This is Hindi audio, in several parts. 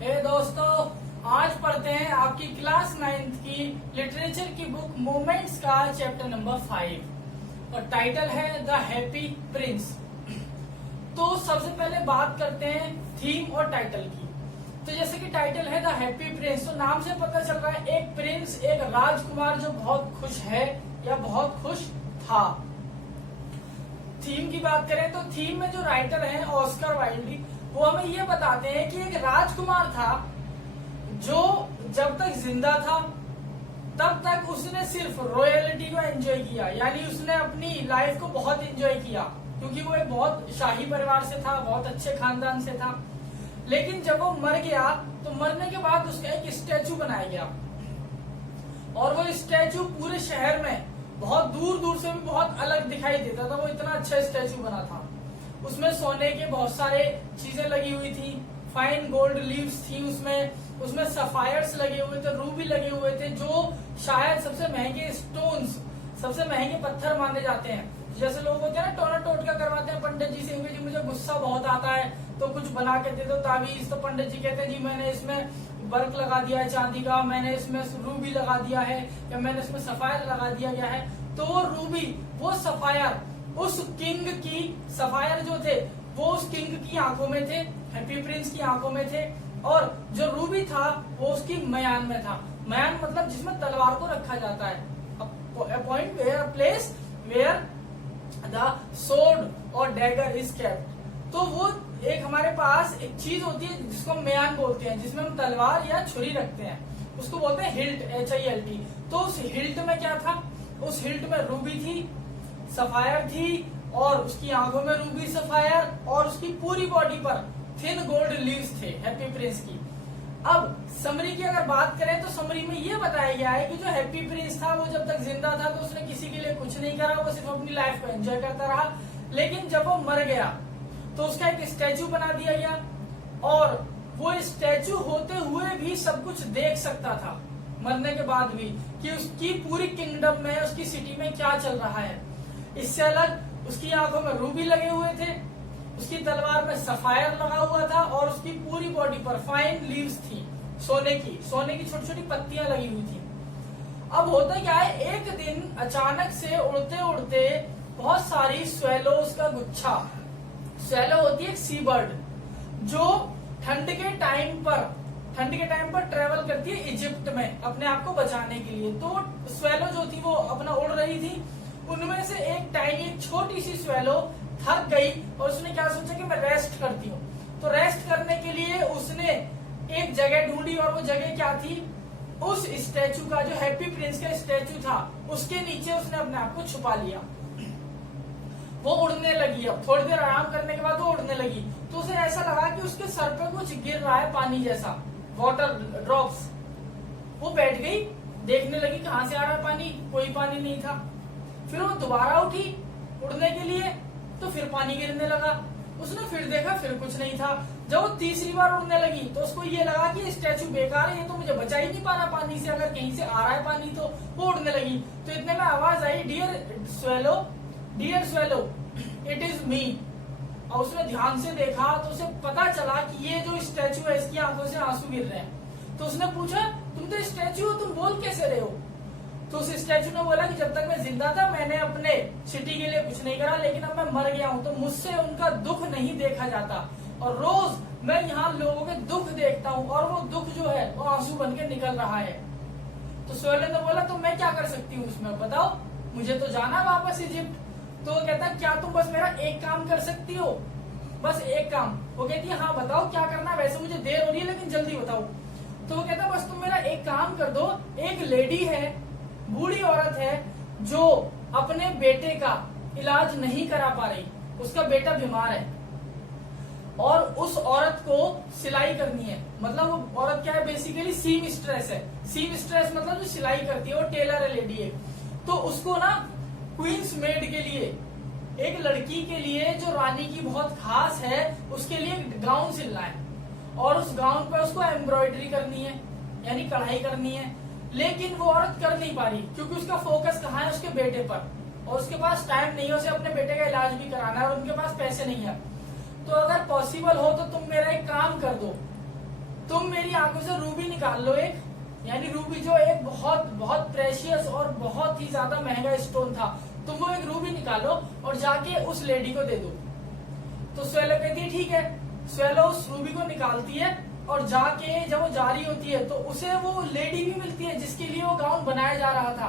दोस्तों, आज पढ़ते हैं आपकी क्लास 9th की लिटरेचर की बुक मोमेंट्स का चैप्टर नंबर 5 और टाइटल है द हैप्पी प्रिंस। तो सबसे पहले बात करते हैं थीम और टाइटल की। तो जैसे कि टाइटल है द हैप्पी प्रिंस, तो नाम से पता चल रहा है एक प्रिंस, एक राजकुमार जो बहुत खुश है या बहुत खुश था। थीम की बात करें तो थीम में जो राइटर हैं ऑस्कर वाइल्ड, वो हमें ये बताते हैं कि एक राजकुमार था जो जब तक जिंदा था तब तक उसने सिर्फ रॉयलिटी को एंजॉय किया, यानी उसने अपनी लाइफ को बहुत एंजॉय किया क्योंकि वो एक बहुत शाही परिवार से था, बहुत अच्छे खानदान से था। लेकिन जब वो मर गया तो मरने के बाद उसका एक स्टैचू बनाया गया और वो स्टैचू पूरे शहर में बहुत दूर दूर से भी बहुत अलग दिखाई देता था। वो इतना अच्छा स्टैचू बना था। उसमें सोने के बहुत सारे चीजें लगी हुई थी, फाइन गोल्ड लीव्स थी उसमें सफायर्स लगे हुए थे, रूबी लगे हुए थे, जो शायद सबसे महंगे स्टोन्स, सबसे महंगे पत्थर माने जाते हैं। जैसे लोग होते हैं ना, टोना टोटका करवाते हैं पंडित जी से, जी मुझे गुस्सा बहुत आता है तो कुछ बना के दे दो ताबीज। तो पंडित जी कहते हैं जी मैंने इसमें वर्क लगा दिया है चांदी का, मैंने इसमें रूबी लगा दिया है या मैंने इसमें सफायर लगा दिया गया है। तो वो रूबी, वो सफायर, उस किंग की सफायर जो थे वो उस किंग की आंखों में थे, हैप्पी प्रिंस की आंखों में थे। और जो रूबी था वो उसकी मयान में था। मयान मतलब जिसमें तलवार को रखा जाता है, point where, place where the sword और डैगर इज केप्ट। तो वो एक हमारे पास एक चीज होती है जिसको हम मयान बोलते हैं, जिसमें हम तलवार या छुरी रखते हैं, उसको बोलते हैं हिल्ट, HILT। तो उस हिल्ट में क्या था? उस हिल्ट में रूबी थी, सफायर थी और उसकी आंखों में रूबी सफायर और उसकी पूरी बॉडी पर थिन गोल्ड लीव्स थे हैप्पी प्रिंस की। अब समरी की अगर बात करें तो समरी में ये बताया गया है कि जो हैप्पी प्रिंस था वो जब तक जिंदा था तो उसने किसी के लिए कुछ नहीं करा, वो सिर्फ अपनी लाइफ को एंजॉय करता रहा। लेकिन जब वो मर गया तो उसका एक स्टैचू बना दिया गया और वो स्टैचू होते हुए भी सब कुछ देख सकता था मरने के बाद भी, कि उसकी पूरी किंगडम में, उसकी सिटी में क्या चल रहा है। इससे अलग उसकी आंखों में रूबी लगे हुए थे, उसकी तलवार में सफायर लगा हुआ था और उसकी पूरी बॉडी पर फाइन लीव्स थी, सोने की छोटी छोटी पत्तियां लगी हुई थी। अब होता क्या है, एक दिन अचानक से उड़ते उड़ते बहुत सारी स्वेलोज का गुच्छा, स्वेलो होती है एक सी बर्ड जो ठंड के टाइम पर ट्रेवल करती है इजिप्ट में अपने आप को बचाने के लिए। तो स्वेलो जो थी वो अपना उड़ रही थी, उनमें से एक छोटी सी स्वेलो थक गई और उसने क्या सोचा कि मैं रेस्ट करती हूँ। तो रेस्ट करने के लिए उसने एक जगह ढूंढी और वो जगह क्या थी? उस स्टैचू का, जो हैप्पी प्रिंस का स्टैचू था, उसके नीचे उसने अपने आप को छुपा लिया। वो उड़ने लगी। अब थोड़ी देर आराम करने के बाद वो उड़ने लगी तो उसे ऐसा लगा कि उसके सर पे कुछ गिर रहा है, पानी जैसा, वाटर ड्रॉप्स। वो बैठ गई, देखने लगी कहाँ से आ रहा है पानी, कोई पानी नहीं था। फिर वो दोबारा उठी उड़ने के लिए तो फिर पानी गिरने लगा। उसने फिर देखा, फिर कुछ नहीं था। जब वो तीसरी बार उड़ने लगी तो उसको ये लगा कि स्टैचू बेकार है, ये तो मुझे बचा ही नहीं पा रहा पानी से, अगर कहीं से आ रहा है पानी तो। वो उड़ने लगी तो इतने में आवाज आई, dear swallow it is me. और उसने ध्यान से देखा तो उसे पता चला कि ये जो स्टैचू है इसकी आंखों से आंसू गिर रहे हैं। तो उसने पूछा, तुम तो स्टैचू हो, तुम बोल कैसे रहे हो? तो उस स्टैचू ने बोला कि जब तक मैं जिंदा था मैंने अपने सिटी के लिए कुछ नहीं करा, लेकिन अब मैं मर गया हूँ तो मुझसे उनका दुख नहीं देखा जाता और रोज मैं यहाँ लोगों के दुख देखता हूँ और वो दुख जो है वो आंसू बन के निकल रहा है। तो स्वेलो ने बोला, तो मैं क्या कर सकती हूँ इसमें, बताओ, मुझे तो जाना वापस इजिप्ट। तो वो कहता, क्या तुम बस मेरा एक काम कर सकती हो, बस एक काम? वो कहती है हाँ बताओ क्या करना है, वैसे मुझे देर हो रही है लेकिन जल्दी बताओ। तो वो कहता, बस तुम मेरा एक काम कर दो। एक लेडी है, बूढ़ी औरत है जो अपने बेटे का इलाज नहीं करा पा रही, उसका बेटा बीमार है और उस औरत को सिलाई करनी है। मतलब वो औरत क्या है, बेसिकली सीम स्ट्रेस है। सीम स्ट्रेस मतलब जो सिलाई करती है, वो टेलर है, लेडी है। तो उसको ना क्वींस मेड के लिए, एक लड़की के लिए जो रानी की बहुत खास है, उसके लिए गाउन सिलना है और उस गाउन पे उसको एम्ब्रॉयडरी करनी है, यानी कढ़ाई करनी है। लेकिन वो औरत कर नहीं पा रही क्योंकि उसका फोकस कहाँ है, उसके बेटे पर, और उसके पास टाइम नहीं है, उसे अपने बेटे का इलाज भी कराना है और उनके पास पैसे नहीं है। तो अगर पॉसिबल हो तो तुम मेरा एक काम कर दो, तुम मेरी आंखों से रूबी निकाल लो एक, यानी रूबी जो एक बहुत बहुत प्रेशियस और बहुत ही ज्यादा महंगा स्टोन था, तुम वो एक रूबी निकालो और जाके उस लेडी को दे दो। तो स्वेलो कहती है ठीक है। स्वेलो उस रूबी को निकालती है और जाके जब वो जा रही होती है तो उसे वो लेडी भी मिलती है जिसके लिए वो गाउन बनाया जा रहा था।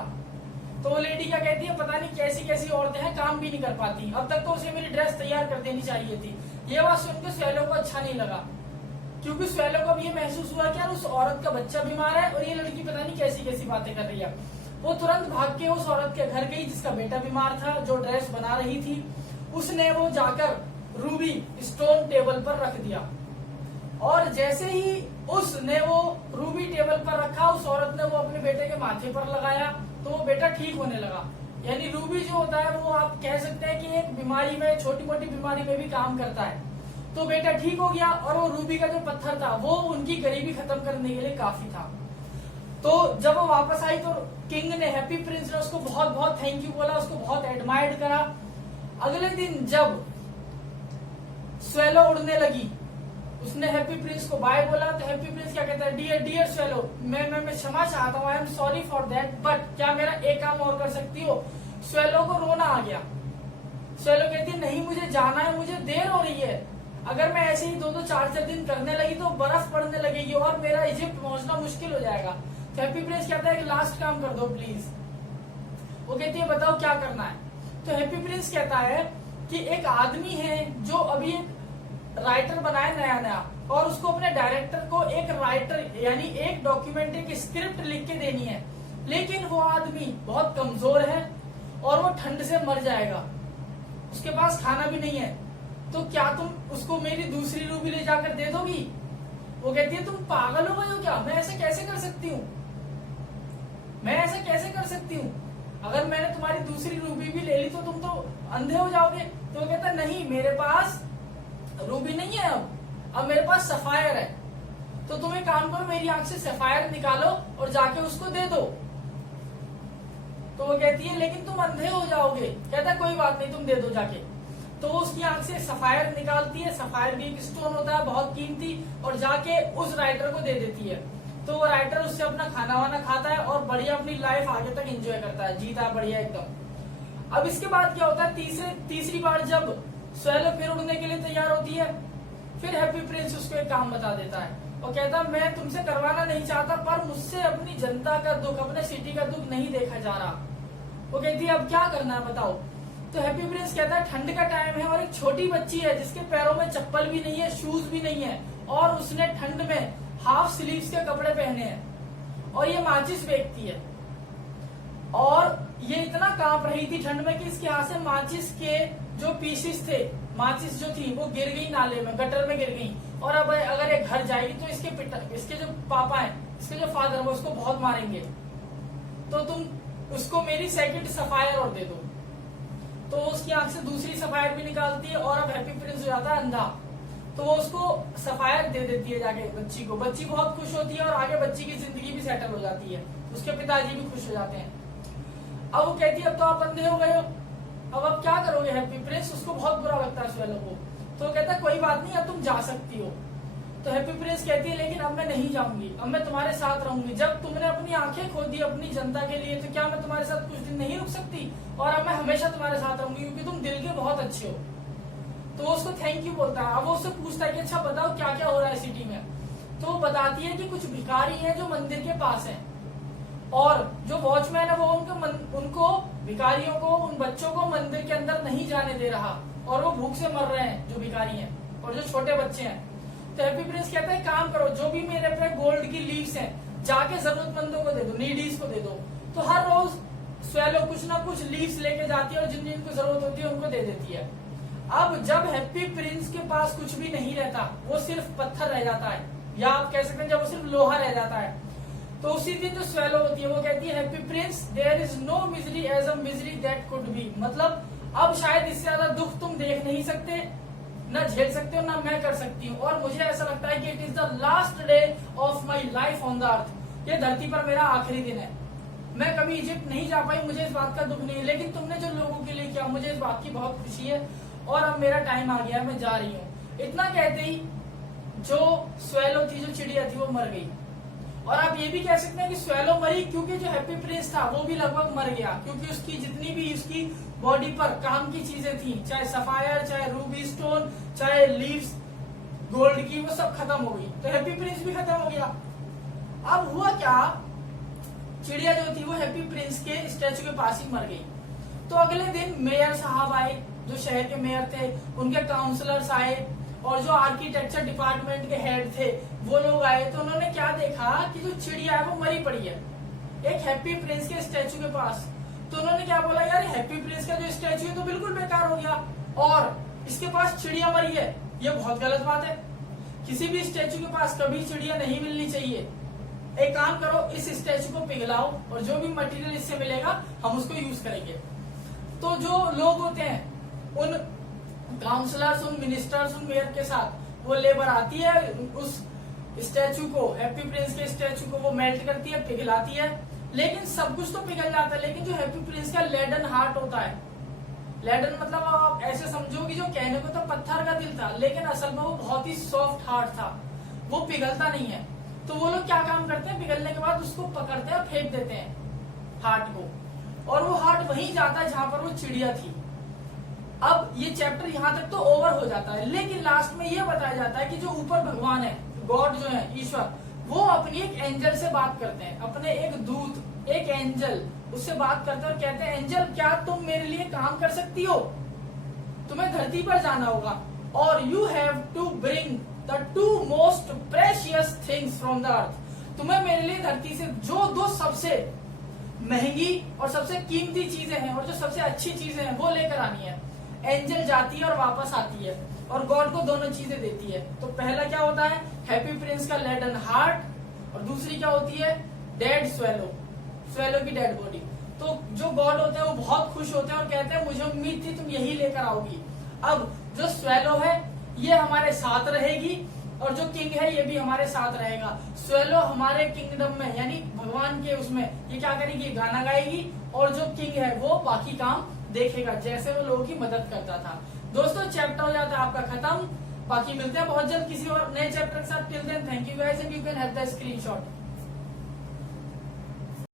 तो वो लेडी क्या कहती है, पता नहीं कैसी कैसी औरतें हैं, काम भी नहीं कर पाती, अब तक तो उसे मेरी ड्रेस तैयार कर देनी चाहिए थी। ये बात सुनकर स्वेलो को अच्छा नहीं लगा, क्योंकि स्वेलो को अब ये महसूस हुआ कि यार उस औरत का बच्चा बीमार है और ये लड़की पता नहीं कैसी कैसी बातें कर रही है। वो तुरंत भाग के उस औरत के घर गई जिसका बेटा बीमार था, जो ड्रेस बना रही थी। उसने वो जाकर रूबी स्टोन टेबल पर रख दिया और जैसे ही उसने वो रूबी टेबल पर रखा, उस औरत ने वो अपने बेटे के माथे पर लगाया तो वो बेटा ठीक होने लगा। यानी रूबी जो होता है वो आप कह सकते हैं कि एक बीमारी में, छोटी मोटी बीमारी में भी काम करता है। तो बेटा ठीक हो गया और वो रूबी का जो पत्थर था वो उनकी गरीबी खत्म करने के लिए काफी था। तो जब वो वापस आई तो किंग ने, हैप्पी प्रिंस ने उसको बहुत बहुत थैंक यू बोला, उसको बहुत एडमायर्ड करा। अगले दिन जब स्वेलो उड़ने लगी, उसने हैप्पी प्रिंस को बाय बोला तो हैप्पी प्रिंस क्या कहता है, डियर डियर स्वेलो, मैं क्षमा चाहता हूँ, I am sorry for that, but क्या मेरा एक काम और कर सकती हो। स्वेलो को रोना आ गया। स्वेलो कहती है नहीं मुझे जाना है, मुझे देर हो रही है, अगर मैं ऐसे ही 2-2 4-4 दिन करने लगी तो बर्फ पड़ने लगेगी और मेरा इजिप्ट पहुंचना मुश्किल हो जाएगा। तो हैप्पी प्रिंस कहता है कि लास्ट काम कर दो प्लीज। वो कहती है बताओ क्या करना है। तो हैप्पी प्रिंस कहता है कि एक आदमी है जो अभी एक राइटर बना है नया नया, और उसको अपने डायरेक्टर को एक राइटर यानी एक डॉक्यूमेंट्री की स्क्रिप्ट लिख के देनी है, लेकिन वो आदमी बहुत कमजोर है और वो ठंड से मर जाएगा, उसके पास खाना भी नहीं है। तो क्या तुम उसको मेरी दूसरी रूबी ले जाकर दे दोगी। वो कहती है तुम पागल हो गए हो क्या, मैं ऐसे कैसे कर सकती हूँ, मैं ऐसे कैसे कर सकती हूँ, अगर मैंने तुम्हारी दूसरी रूबी भी ले ली तो तुम तो अंधे हो जाओगे। तो वो कहता नहीं मेरे पास रूबी नहीं है, अब मेरे पास सफायर है। तो तुम एक काम करो, मेरी आंख से सफायर निकालो और जाके उसको दे दो। तो वो कहती है लेकिन तुम अंधे हो जाओगे। कहता कोई बात नहीं तुम दे दो जाके। तो वो उसकी आंख से सफायर निकालती है, सफायर भी एक स्टोन होता है बहुत कीमती, और जाके उस राइटर को दे देती है। तो वो राइटर उससे अपना खाना वाना खाता है और बढ़िया अपनी लाइफ आगे तक एंजॉय करता है, जीता है बढ़िया एकदम। अब इसके बाद क्या होता है, तीसरी बार जब स्वेलो फिर उड़ने के लिए तैयार होती है, फिर हैप्पी प्रिंस उसको एक काम बता देता है और कहता मैं तुमसे करवाना नहीं चाहता, पर मुझसे अपनी जनता का दुख, अपने सिटी का दुख नहीं देखा जा रहा। वो कहती है अब क्या करना है बताओ। तो हैप्पी प्रिंस कहता है ठंड का टाइम है और एक छोटी बच्ची है जिसके पैरों में चप्पल भी नहीं है, शूज भी नहीं है, और उसने ठंड में हाफ स्लीव्स के कपड़े पहने हैं और ये माचिस बेचती है, और ये इतना कांप रही थी ठंड में कि इसके हाथ से माचिस के जो पीसेस थे, माचिस जो थी वो गिर गई नाले में, गटर में गिर गई। और अब अगर ये घर जाएगी तो इसके जो पापा हैं, इसके जो फादर, वो उसको बहुत मारेंगे, तो तुम उसको मेरी सेकंड सफायर और दे दो। तो उसकी आंख से दूसरी सफायर भी निकालती है और अब हैप्पी प्रिंस हो जाता है अंधा। तो वो उसको सफायर दे देती है जाके बच्ची को। बच्ची बहुत खुश होती है और आगे बच्ची की जिंदगी भी सेटल हो जाती है, उसके पिताजी भी खुश हो जाते हैं। अब वो कहती है अब तो आप अंधे हो गए हो, अब आप क्या करोगे हैप्पी प्रिंस। उसको बहुत बुरा लगता है स्वेलो को। तो वो कहता है कोई बात नहीं, अब तुम जा सकती हो। तो हैप्पी प्रिंस कहती है लेकिन अब मैं नहीं जाऊंगी, अब मैं तुम्हारे साथ रहूंगी। जब तुमने अपनी आंखें खो दी अपनी जनता के लिए, तो क्या मैं तुम्हारे साथ कुछ दिन नहीं रुक सकती, और अब मैं हमेशा तुम्हारे साथ रहूंगी क्योंकि तुम दिल के बहुत अच्छे हो। तो वो उसको थैंक यू बोलता है। अब वो उससे पूछता है कि अच्छा बताओ क्या क्या हो रहा है सिटी में। तो वो बताती है कि कुछ भिखारी हैं जो मंदिर के पास हैं, और जो वॉचमैन है वो उनको भिखारियों को, उन बच्चों को मंदिर के अंदर नहीं जाने दे रहा, और वो भूख से मर रहे हैं जो भिखारी हैं और जो छोटे बच्चे हैं। तो हैप्पी प्रिंस कहता है काम करो, जो भी मेरे पे गोल्ड की लीव्स हैं जाके जरूरतमंदों को दे दो, नीडीज को दे दो। तो हर रोज स्वेलो कुछ ना कुछ लीव्स लेके जाती है और जिन जिनको जरूरत होती है उनको दे देती है। अब जब हैप्पी प्रिंस के पास कुछ भी नहीं रहता, वो सिर्फ पत्थर रह जाता है, या आप कह सकते हैं जब वो सिर्फ लोहा रह जाता है, तो उसी दिन जो स्वेलो होती है वो कहती है happy prince there is no misery as a misery that could be. मतलब अब शायद इससे ज्यादा दुख तुम देख नहीं सकते, न झेल सकते हो, ना मैं कर सकती हूँ, और मुझे ऐसा लगता है कि it is the last day of my life on the earth. ये धरती पर मेरा आखिरी दिन है। मैं कभी इजिप्ट नहीं जा पाई, मुझे इस बात का दुख नहीं है, लेकिन तुमने जो लोगों के लिए किया मुझे इस बात की बहुत खुशी है, और अब मेरा टाइम आ गया, मैं जा रही हूँ। इतना कहते ही जो स्वेलो थी, जो चिड़िया थी, वो मर गई। और आप ये भी कह सकते हैं कि स्वेलो मरी क्योंकि जो हैप्पी प्रिंस था वो भी लगभग मर गया, क्योंकि उसकी जितनी भी उसकी बॉडी पर काम की चीजें थी, चाहे सफायर, चाहे रूबी स्टोन, चाहे लीव्स गोल्ड की, वो सब खत्म हो गई। तो हैप्पी प्रिंस भी खत्म हो गया। अब हुआ क्या, चिड़िया जो थी वो हैप्पी प्रिंस के स्टैचू के पास ही मर गई। तो अगले दिन मेयर साहब आए, जो शहर के मेयर थे, उनके काउंसलर्स आए, और जो आर्किटेक्चर डिपार्टमेंट के हेड थे वो लोग आए। तो उन्होंने क्या देखा कि जो चिड़िया है वो मरी पड़ी है एक हैप्पी प्रिंस के स्टैचू के पास। तो उन्होंने क्या बोला, यार हैप्पी प्रिंस का जो स्टैचू है तो बिल्कुल बेकार हो गया, और इसके पास चिड़िया मरी है, ये बहुत गलत बात है। किसी भी स्टैचू के पास कभी चिड़िया नहीं मिलनी चाहिए। एक काम करो, इस स्टैचू को पिघलाओ और जो भी मटेरियल इससे मिलेगा हम उसको यूज करेंगे। तो जो लोग होते हैं, उन काउंसलर्स, उन मिनिस्टर्स, उन मेयर के साथ वो लेबर आती है, उस स्टैचू को, हैप्पी प्रिंस के स्टैचू को वो मेल्ट करती है, पिघलाती है। लेकिन सब कुछ तो पिघल जाता है, लेकिन जो हैप्पी प्रिंस का लेडन हार्ट होता है, लेडन मतलब आप ऐसे समझो कि जो कहने को तो पत्थर का दिल था, लेकिन असल में वो बहुत ही सॉफ्ट हार्ट था, वो पिघलता नहीं है। तो वो लोग क्या काम करते हैं, पिघलने के बाद उसको पकड़ते हैं और फेंक देते हैं हार्ट को, और वो हार्ट वहीं जाता है जहां पर वो चिड़िया थी। अब ये चैप्टर यहाँ तक तो ओवर हो जाता है, लेकिन लास्ट में ये बताया जाता है कि जो ऊपर भगवान है, गॉड जो है, ईश्वर, वो अपनी एक एंजल से बात करते हैं, अपने एक दूत, एक एंजल, उससे बात करते हैं और कहते हैं, एंजल क्या तुम मेरे लिए काम कर सकती हो? तुम्हें धरती पर जाना होगा, और you have to bring the 2 most precious things from the earth. तुम्हें मेरे लिए धरती से जो 2 सबसे महंगी और सबसे कीमती चीजें हैं और जो सबसे अच्छी चीजें हैं वो लेकर आनी है। एंजल जाती है और वापस आती है और गॉड को दोनों चीजें देती है। तो पहला क्या होता है, हैप्पी प्रिंस का लेडन हार्ट, और दूसरी क्या होती है, डेड स्वेलो, स्वेलो की डेड बॉडी। तो जो गॉड होते हैं वो बहुत खुश होते हैं और कहते हैं, मुझे उम्मीद थी तुम यही लेकर आओगी। अब जो स्वेलो है ये हमारे साथ रहेगी, और जो किंग है ये भी हमारे साथ रहेगा। स्वेलो हमारे किंगडम में, यानी भगवान के उसमें, ये क्या करेगी, गाना गाएगी, और जो किंग है वो बाकी काम देखेगा, जैसे वो लोगों की मदद करता था। दोस्तों चैप्टर हो जाता है आपका खत्म। बाकी मिलते हैं बहुत जल्द किसी और नए चैप्टर के साथ। Till then thank you guys, and you can have the screenshot.